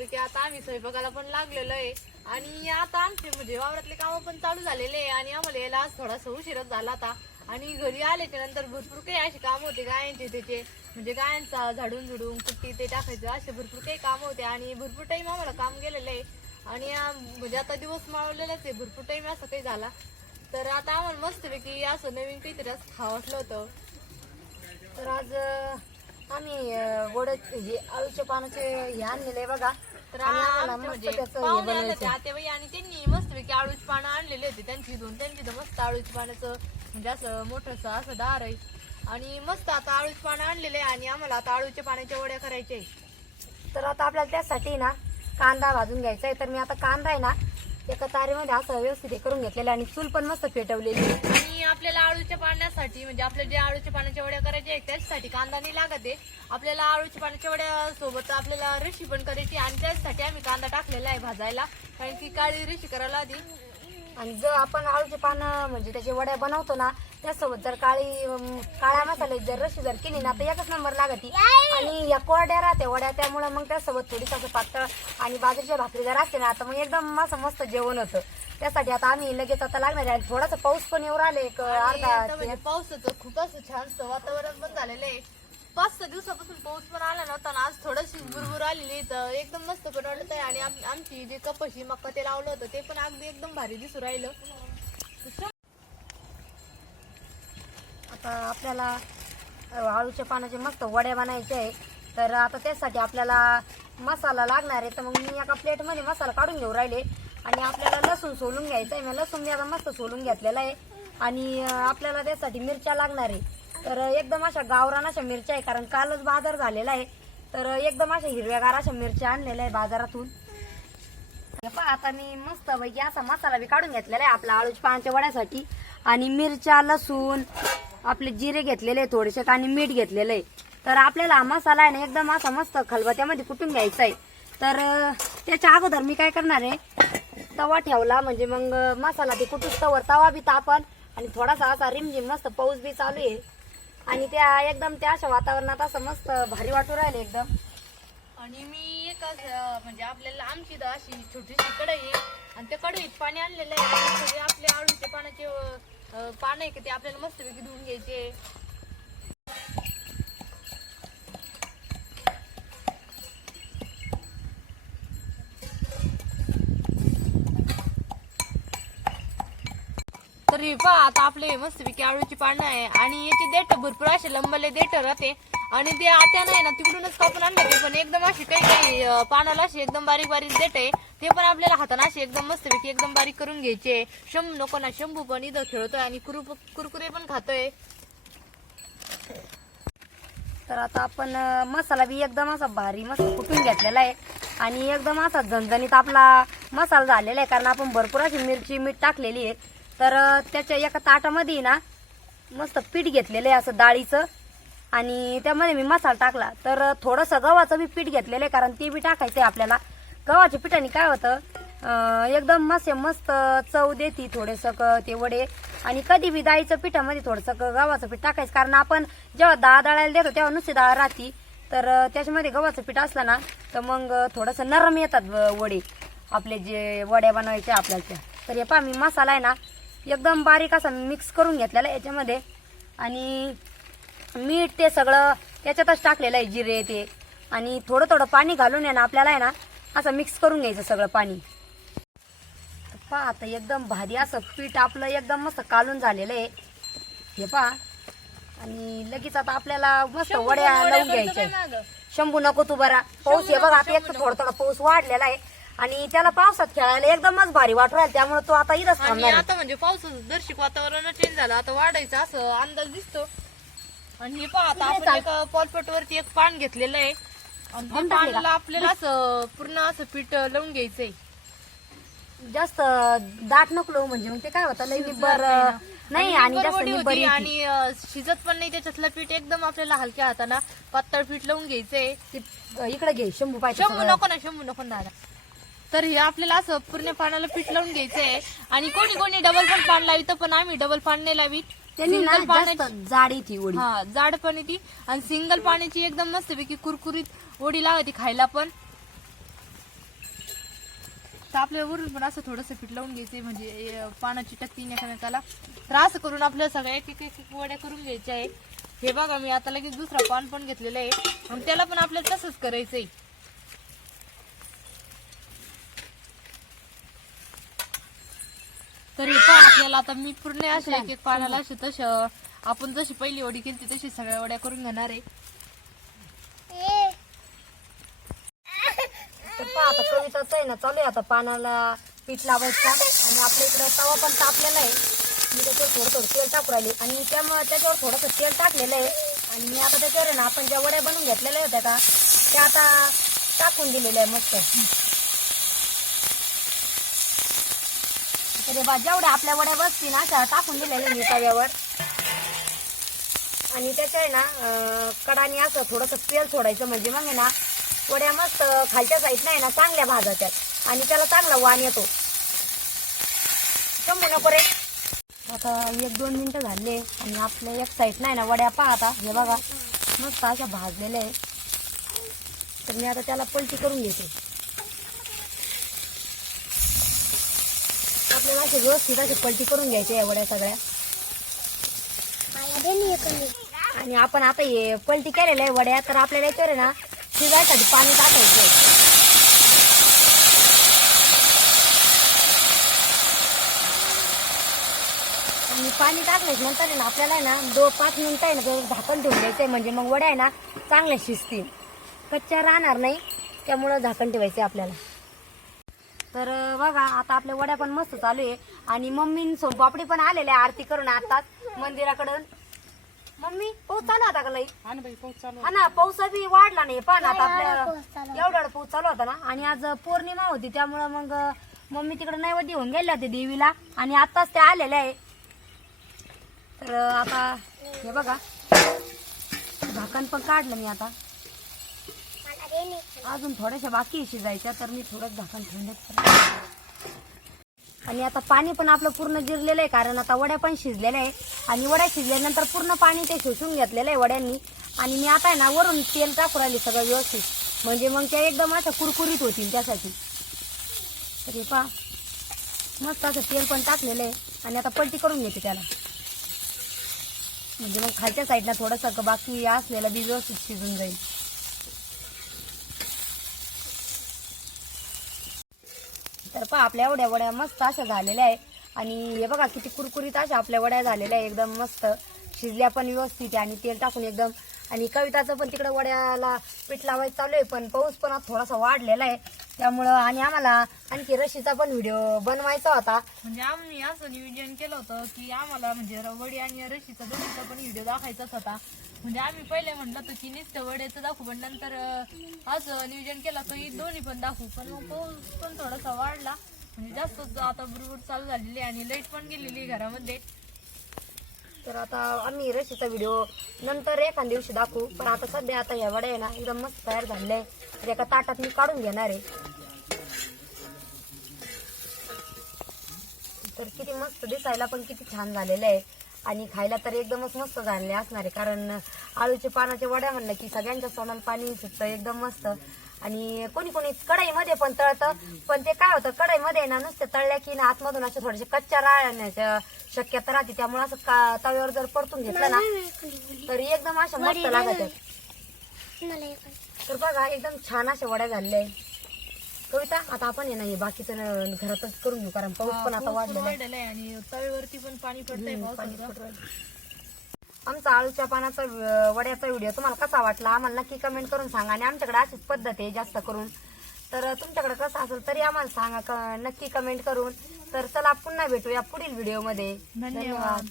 पैकी आता आम्ही स्वयंपाकाला पण लागलेलो आहे. आणि आता आमचे म्हणजे वावरातले कामं पण चालू झालेले आहे आणि आम्हाला यायला आज थोडासा उशीरच झाला आता. आणि घरी आल्याच्यानंतर भरपूर काही असे काम होते गायांचे त्याचे. म्हणजे गायांचा झाडून झुडून कुट्टी ते टाकायचं असे भरपूर काही काम होते आणि भरपूर टाइम आम्हाला काम गेलेलं आहे. आणि म्हणजे आता दिवस मावळलेलाच आहे भरपूर टाइम असं काही झाला. तर आता आम्हाला मस्तपैकी असं नवीन काहीतरी असं खावं वाटलं होतं. तर आज आम्ही गोड हे आळूच्या पानाचे हे आणलेले बघा. तर आम्हाला मस्त म्हणजे त्याचं हे पाहुणे आले बनवायचं. होते आतेबाई आणि त्यांनी मस्तपैकी आळूची पानं आणलेली होती. त्यांची दोन त्यांची तर मस्त आळूची म्हणजे असं मोठंसं असं दार आहे. आणि मस्त आता आळूची पानं आणलेले आहे आणि आम्हाला आता आळूच्या पाण्याच्या वड्या करायच्या आहे तर आता आपल्याला त्यासाठी ना कांदा भाजून घ्यायचा आहे तर मी आता कांदा आहे ना एका तारेमध्ये असं व्यवस्थित हे करून घेतलेलं आहे आणि चूल पण मस्त पेटवलेली आहे. आपल्याला आळूच्या पाण्यासाठी म्हणजे आपल्या जे आळूच्या पाण्याच्या वड्या करायच्या आहेत त्याच्यासाठी कांदा नाही लागत आहे. आपल्याला आळूच्या पाण्याच्या वड्या सोबत आपल्याला रशी पण करायची आणि त्याच्यासाठी आम्ही कांदा टाकलेला आहे भाजायला. कारण की काळी रशी करायला आधी. आणि जर आपण आळूचे पानं म्हणजे त्याचे वड्या बनवतो ना त्यासोबत जर काळी काळ्या मसाले जर रशी जर केली ना तर एकच नंबर लागती. आणि या कोरड्या राहते वड्या त्यामुळे मग त्यासोबत थोडीस असं पातळ आणि बाजूच्या भाकरी जर असते ना तर मग एकदम असं मस्त जेवण होतं. त्यासाठी आता आम्ही लगेच आता लागणार आहे. थोडासा पाऊस पण येऊ राहिले एक आणि आता अर्धा म्हणजे पावसाचं खूप असं छानसं वातावरण पण झालेलं आहे. पाच सहा दिवसापासून पाऊस पण आला नव्हता आज थोडीशी बुरबुर आलेली तर एकदम मस्त पण वाटत आहे आणि आम- आमची जे कपाशी मक्का ते लावलं होतं ते पण अगदी एकदम भारी दिसू राहिलं. आता आपल्याला अ, आळूच्या पानाचे मस्त वड्या बनायचे आहे. तर आता त्यासाठी आपल्याला मसाला लागणार आहे. तर मग मी एका प्लेटमध्ये मसाला काढून घेऊ राहिले. आणि आपल्याला लसूण सोलून घ्यायचं आहे लसूण मी आता मस्त सोलून घेतलेला आहे. आणि आपल्याला त्यासाठी मिरच्या लागणार आहे. तर एकदम अशा गावरान अशा मिरच्या आहे. कारण कालच बाजार झालेला आहे. तर एकदम अशा हिरव्यागार अशा मिरच्या आणलेल्या आहे बाजारातून. पहा आता मी मस्त पैकी असा मसाला बी काढून घेतलेला आहे आपल्या आळूच्या पानच्या वड्यासाठी. आणि मिरच्या लसूण आपले जिरे घेतलेले आहे थोडेसे आणि मीठ घेतलेलं आहे. तर आपल्याला हा मसाला आहे ना एकदम असा मस्त खलबत्यामध्ये कुटून घ्यायचा आहे. तर त्याच्या अगोदर मी काय करणार आहे तवा ठेवला म्हणजे मग मसाला ते कुठूच तवर तवा बी तापन आणि थोडासा असा रिमझिम मस्त पाऊस बी चालू आहे. आणि त्या एकदम त्या अशा वातावरणात असं मस्त भारी वाटू राहिले एकदम. आणि मी एक असं म्हणजे आपल्याला आमची तर अशी छोटीशी कढई आहे आणि त्या कढईत पाणी आणलेलं आहे. आणि सगळे आपले आळूचे पाण्याचे अं, पानं आहे का ते आपल्याला मस्तपैकी धुवून घ्यायचे. तर हे पहा आता आपले मस्तपैकी आळूची पानं आहे. आणि याची देठ भरपूर असे लंबले देठ राहते. आणि ते आत्या नाही ना तिकडूनच कापून आणले ते पण. एकदम अशी काही काही पानाला अशी एकदम बारीक बारीक देठ आहे. ते पण आपल्याला हाताने अशी एकदम मस्तपैकी एकदम बारीक करून घ्यायचे. शंभू नको ना शंभू पण इथं खेळतोय आणि कुरु कुरकुरे पण खातोय. तर आता आपण मसाला बी एकदम असा भारी मस्त कुटून घेतलेला आहे. आणि एकदम असा झणझणीत आपला मसाला झालेला आहे कारण आपण भरपूर अशी मिरची मीठ टाकलेली आहे. तर त्याच्या एका ताटामध्ये ना मस्त पीठ घेतलेलं आहे असं डाळीचं. आणि त्यामध्ये मी मसाला टाकला. तर थोडंसं गव्हाचं बी पीठ घेतलेलं आहे कारण ते बी टाकायचं आहे आपल्याला. गव्हाच्या पिठाने काय होतं एकदम मस्त मस्त चव देते थोडेसं ते वडे. आणि कधी बी डाळीचं पिठामध्ये थोडंसं गव्हाचं पीठ टाकायचं कारण आपण जेव्हा डाळ दळायला देतो तेव्हा नुसती डाळ राहती. तर त्याच्यामध्ये गव्हाचं पीठ असलं ना तर मग थोडंसं नरम येतात वडे. आपले जे वड्या बनवायचे आपल्याच्या तर हे पहा मी मसाला आहे ना एकदम बारीक असा मिक्स करून घेतलेला आहे याच्यामध्ये. आणि मीठ ते सगळं त्याच्यातच टाकलेलं आहे जिरे ते. आणि थोडं थोडं पाणी घालून आहे ना आपल्याला आहे ना असं मिक्स करून घ्यायचं सगळं पाणी. पहा आता एकदम भारी असं पीठ आपलं एकदम मस्त कालून झालेलं आहे. हे पहा. आणि लगेच आता आपल्याला मस्त वड्या लावून घ्यायच्या. शंभू नको तू बरा. पाऊस हे बघ आता एक थोडा थोडा पाऊस वाढलेला आहे. आणि त्याला पावसात खेळायला एकदमच भारी वाटू राहील त्यामुळे तो आता इथंच आणि थांबणार आहे. आता म्हणजे पावसाचं दर्शक वातावरण चेंज झालं आता वाढायचं असं अंदाज दिसतो. आणि हे पहा आता आपण एका पॉलपट वरती एक पान घेतलेलं आहे. आणि पानाला आपल्याला असं पूर्ण असं पीठ लावून घ्यायचंय. जास्त दाट नको म्हणजे मग ते काय होतं? लई निब्बर नाही आणि निब्बर जास्त वडी निब्बर होती येते. आणि अं, शिजत पण नाही त्याच्यातलं पीठ एकदम आपल्याला हलक्या हाताना पातळ पीठ लावून घ्यायचंय. ते इकडे घे शंभू पाहिजे शंभू नको ना शंभू नको ना दादा. तर हे आपल्याला असं पूर्ण पानाला पीठ लावून घ्यायचंय. आणि कोणी कोणी डबल पण पान लावित पण आम्ही डबल पान नाही लावित. त्यांनी ना सिंगल जास्त पाण्याची जाडी ती उडी हा जाड पण येते. आणि सिंगल पाण्याची एकदम मस्तपैकी कुरकुरीत ओढी लावायची खायला पण. तर आपल्या वरून पण असं थोडंसं पीठ लावून घ्यायचंय म्हणजे अं, पानाची टक्की एकामेकाला. तर असं करून आपल्या सगळ्या एक एक एक वड्या करून घ्यायच्या आहे. हे बघा मी आता लगेच दुसरा पान पण घेतलेलं आहे. आणि त्याला पण आपल्याला तसंच करायचंय. तर पहा आपल्याला आता मी पूर्ण अशा एक एक पानाला असे तशा आपण जशी पहिली वडी केली तशी सगळ्या वड्या करून घेणार आहे. तर पहा आता कविताचं आहे ना चालू आहे आता पानाला पीठ लावायचं. आणि आपल्या इकडं तवा पण तापलेला आहे. मी त्याच्यावर थोडं थोडं तेल टाकू राहिले. आणि त्यामुळे त्याच्यावर थोडंसं तेल टाकलेलं आहे. आणि मी आता त्याच्यावर आहे ना आपण ज्या वड्या बनवून घेतलेल्या होत्या का त्या आता टाकून दिलेल्या आहे मस्त. अरे बा जेवढ्या आपल्या वड्या बसतील ना अशा टाकून दिलेल्या मी तव्यावर. आणि त्याच्या आहे ना कडाने असं थोडंसं तेल सोडायचं म्हणजे मग आहे ना वड्या मस्त खालच्या साईडला आहे ना चांगल्या भाजात्यात आणि त्याला चांगला वाण येतो. शंभू नको रे. आता एक दोन मिनिटं झाले आणि आपल्या एक साईड नाही ना वड्या पहा आता. हे बघा मस्त अशा भाजलेल्या आहे तर मी आता त्याला पलटी करून घेते. आपल्याला असे व्यवस्थित असे पलटी करून घ्यायचे या वड्या सगळ्या. आणि आपण आता हे पलटी केलेल्या आहे वड्या तर आपल्याला याच्यावर आहे ना शिजायसाठी पाणी टाकायचं आहे. आणि पाणी टाकल्याच्या नंतर आहे ना आपल्याला आहे ना दो पाच मिनिटं आहे ना तो झाकण ठेवून द्यायचं आहे म्हणजे मग वड्या आहे ना चांगल्या शिजतील. कच्च्या राहणार नाही त्यामुळं झाकण ठेवायचं आहे आपल्याला. तर बघा आता आपल्या वड्या पण मस्त चालू आहे. आणि मम्मी सोनपापडी पण आलेल्या आहे आरती करून आताच मंदिराकडून मम्मी पाऊस चालू होता का लई? हा ना पाऊस बी वाढला नाही. पण आता आपल्या एवढा पाऊस चालू होता ना. आणि आज पौर्णिमा होती त्यामुळं मग मम्मी तिकडे नैवेद्य होऊन गेल्या होते देवीला. आणि आताच ते आलेले आहे. तर आता हे बघा. झाकण पण काढलं मी आता. अजून थोड्याशा बाकी शिजायच्या तर मी थोडं झाकण ठेवून आणि आता पाणी पण आपलं पूर्ण जिरलेलं आहे कारण आता वड्या पण शिजलेल्या आहे. आणि वड्या शिजल्यानंतर पूर्ण पाणी ते शोषून घेतलेलं आहे वड्यांनी. आणि मी आता आहे ना वरून तेल टाकू राहिली सगळं व्यवस्थित. म्हणजे मग त्या एकदम अशा कुरकुरीत होतील त्यासाठी. तरी पा पहा मस्त असं तेल पण टाकलेलं आहे. आणि आता पलटी करून घेते त्याला. म्हणजे मग खालच्या साईडला थोडंसं बाकी असलेलं बी व्यवस्थित शिजून जाईल. तर पहा आपल्या एवढ्या वड्या मस्त अशा झालेल्या आहे. आणि हे बघा किती कुरकुरीत अशा आपल्या वड्या झालेल्या आहे एकदम मस्त. शिजल्या पण व्यवस्थित आहे आणि तेल टाकून एकदम. आणि कविताचं पण तिकडं वड्याला पीठ लावायचं चालू आहे पण पाऊस पण आता थोडासा वाढलेला आहे. त्यामुळं आणि आम्हाला आणखी रशीचा पण व्हिडिओ बनवायचा होता. म्हणजे आम्ही असं नियोजन केलं होतं की आम्हाला म्हणजे रवडी आणि रशीचा दोन्हीचा पण व्हिडिओ दाखवायचाच होता. म्हणजे आम्ही पहिले म्हणलं तर की नुसतं वड्याचं दाखवू पण नंतर अं, असं नियोजन केलं तर ही दोन्ही पण दाखवू. पण मग पाऊस पण थोडासा वाढला. म्हणजे जास्त आता बुरबुर चालू झालेली आहे आणि लाइट पण गेलेली आहे घरामध्ये. तर आता आम्ही रशीचा व्हिडिओ नंतर एखाद दिवशी दाखवू. पण आता सध्या आता ह्या वड्या आहे ना एकदम मस्त तयार झालेल्या आहे. तर एका ताटात मी काढून घेणार आहे. तर किती मस्त दिसायला पण किती छान झालेलं आहे. आणि खायला तर एकदमच मस्त झालेले असणार आहे. कारण आळूच्या पानाच्या वड्या म्हणलं की सगळ्यांच्या तोंडाला पाणी सुटतं एकदम मस्त. आणि कोणी कोणी कढईमध्ये पण तळतं. पण ते काय होतं कढईमध्ये ना नुसते तळल्या की ना आतमधून अशा थोड्याशा कच्च्या राहण्याच्या शक्यता राहते. त्यामुळे असं का तव्यावर जर परतून घेतलं ना तर एकदम अशा मस्त लागत तर बघा एकदम छान अशा वड्या झालेल्या आहे कविता आता आपण आहे ना हे बाकीचं न- घरातच करून घेऊ कारण पाऊस पण आता वाढलेला आहे वाढलेला आहे आणि तव्यावरती पण पाणी पडतंय हम्म, पाणी पावसाचं. आमचा आळूच्या पानाचा वड्याचा व्हिडिओ तुम्हाला कसा वाटला आम्हाला नक्की कमेंट करून सांगा. आणि आमच्याकडे अशीच पद्धत आहे जास्त करून. तर तुमच्याकडे कसं असेल तरी आम्हाला सांगा क- नक्की कमेंट करून. तर चला पुन्हा भेटूया पुढील व्हिडिओमध्ये धन्यवाद.